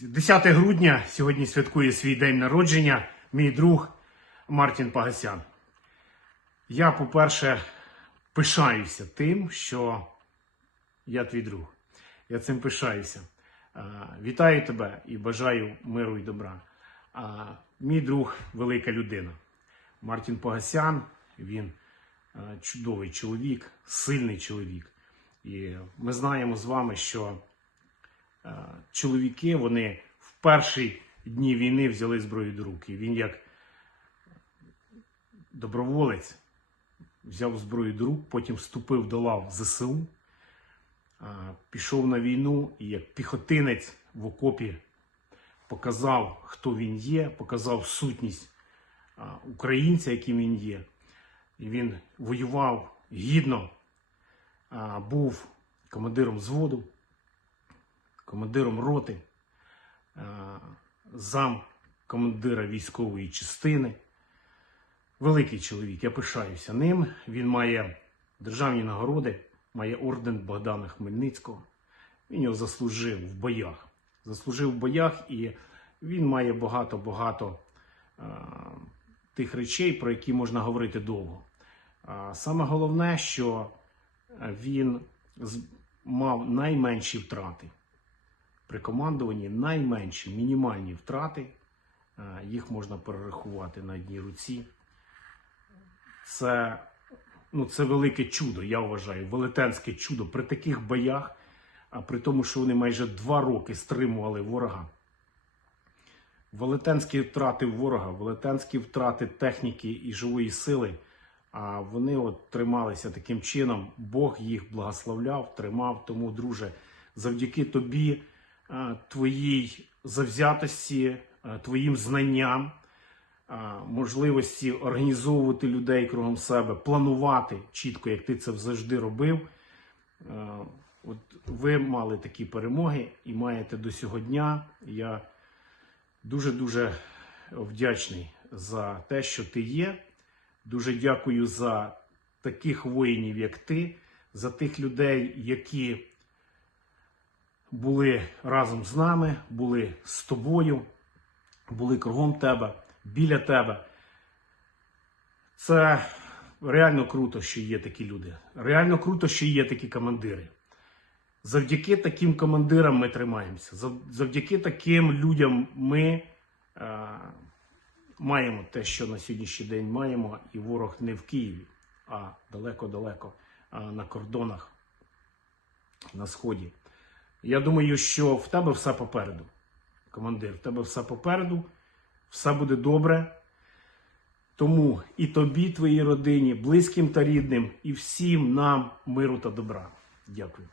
10 грудня сьогодні святкує свій день народження мій друг Мартін Пагасян. Я, по-перше, пишаюся тим, що я твій друг. Я цим пишаюся. Вітаю тебе і бажаю миру і добра. Мій друг велика людина. Мартін Погасян, він е, чудовий чоловік, сильний чоловік. І ми знаємо з вами, що е, чоловіки вони в перші дні війни взяли зброю до руки. Він як доброволець взяв зброю до рук, потім вступив до лав ЗСУ, пішов на війну і як піхотинець в окопі показав, хто він є, показав сутність українця, яким він є. І він воював гідно, був командиром взводу, командиром роти, зам командира військової частини. Великий чоловік, я пишаюся ним. Він має державні нагороди, має орден Богдана Хмельницького. Він його заслужив в боях. Заслужив в боях, і він має багато-багато е, тих речей, про які можна говорити довго. Саме головне, що е, він мав найменші втрати. При командуванні найменші, мінімальні втрати. Е, Їх можна перерахувати на одній руці. Це, ну, це велике чудо, я вважаю, велетенське чудо при таких боях, а при тому, що вони майже два роки стримували ворога. Велетенські втрати ворога, велетенські втрати техніки і живої сили. А вони от трималися таким чином. Бог їх благословляв, тримав. Тому, друже, завдяки тобі, твоїй завзятості, е, твоїм знанням, можливості організовувати людей кругом себе, планувати чітко, як ти це завжди робив. Е, От ви мали такі перемоги і маєте до сього дня. Я дуже-дуже вдячний за те, що ти є. Дуже дякую за таких воїнів, як ти, за тих людей, які були разом з нами, були з тобою, були кругом тебе, біля тебе. Це реально круто, що є такі люди. Реально круто, що є такі командири. Завдяки таким командирам ми тримаємося. Завдяки таким людям ми е, маємо те, що на сьогоднішній день маємо, і ворог не в Києві, а далеко-далеко а на кордонах на сході. Я думаю, що в тебе все попереду, командир. В тебе все попереду, все буде добре. Тому і тобі, твоїй родині, близьким та рідним, і всім нам миру та добра. Дякую.